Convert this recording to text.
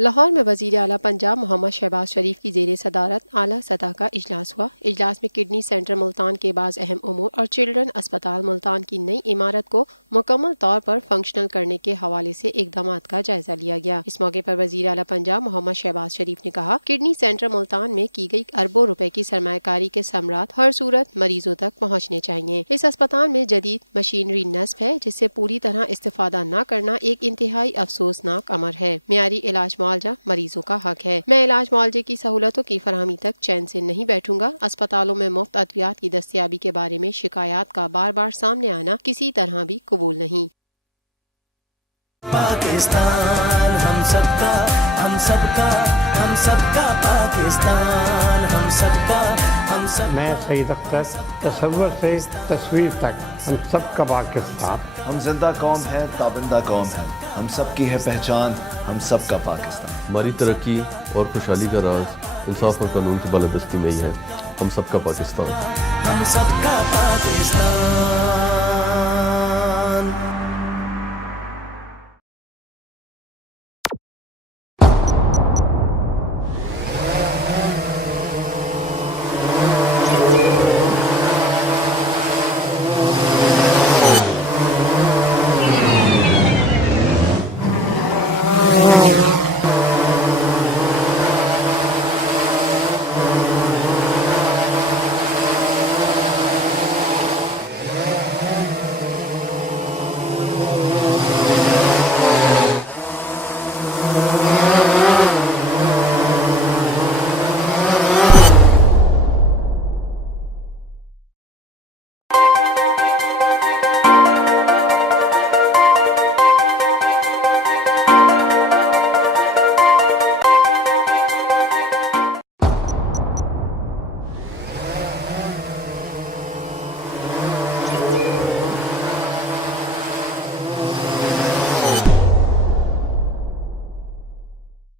लाहौर में वज़ीर आला पंजाब मोहम्मद शहबाज शरीफ की ज़ेर सदारत आला सतह का इजलास हुआ। इजलास में किडनी सेंटर मुल्तान के बाज़ अहम उमूर और चिल्ड्रन अस्पताल मुल्तान की नई इमारत को मुकम्मल तौर पर फंक्शनल करने के हवाले से इक़दामात का जायजा लिया गया। इस मौके पर वज़ीर आला पंजाब मोहम्मद शहबाज शरीफ ने कहा, किडनी सेंटर मुल्तान में की गई अरबों रुपए की सरमायाकारी के समरात हर सूरत मरीजों तक पहुँचने चाहिए। इस अस्पताल में जदीद मशीनरी नस्ब है, जिससे पूरी तरह इस्तेफादा न करना एक इंतहाई अफसोसनाक अमर है। मियारी इलाज मुआवजा मरीजों का हक है। मैं इलाज मुआवजे की सहूलतों की फरहमी तक चैन से नहीं बैठूंगा। अस्पतालों में मुफ्त अद्वियात की दस्तयाबी के बारे में शिकायत का बार बार सामने आना किसी तरह भी कबूल नहीं। पाकिस्तान हम सबका, हम सबका, हम सबका पाकिस्तान हम सबका, हम सब। मैं सईद अख्तर, तसव्वुर से तस्वीर तक हम सबका पाकिस्तान। हम जिंदा कौम है, ताबिंदा कौम है, हम सबकी है पहचान, हम सबका पाकिस्तान। हमारी तरक्की और खुशहाली का राज इंसाफ और कानून की बालादस्ती में ही है। हम सबका पाकिस्तान। हम सबका पाकिस्तान।